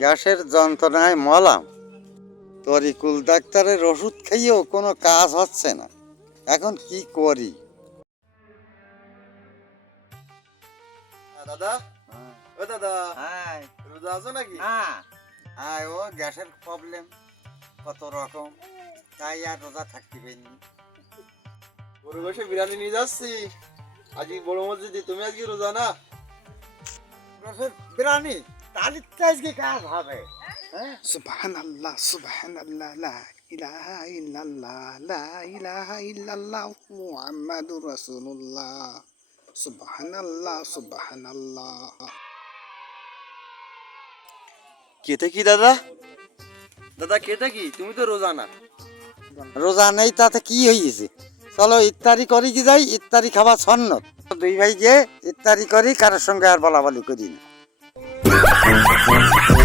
গ্যাসের যন্ত্রণায় মলাম। তরিকুল ডাক্তারের ওষুধ খেয়েও কোনো কাজ হচ্ছে না। এখন কি করি? দাদা? ও দাদা? হ্যাঁ। রোজা আছো নাকি? হ্যাঁ। হ্যাঁ ও গ্যাসের প্রবলেম কত রকম। তাই আর রোজা থাকতে পারিনি। বড় বসে বিরিয়ানি নিয়ে যাচ্ছি। আজকে বড় মসজিদে তুমি আজকে রোজা না? বিরানি কেতে আল্লাহ আল্লাহ লা লা কেটে কি দাদা? দাদা কেটে কি? তুমি তো রোজা না। রোজা নেই তাতে কি হয়েছে চলো ইত্যাদি করি কি যাই? ইত্যাদি খাবার সন্নত দুই ভাই গিয়ে ইত্যাদি করি কারোর সঙ্গে আর বলা বলি করি না। Thank you.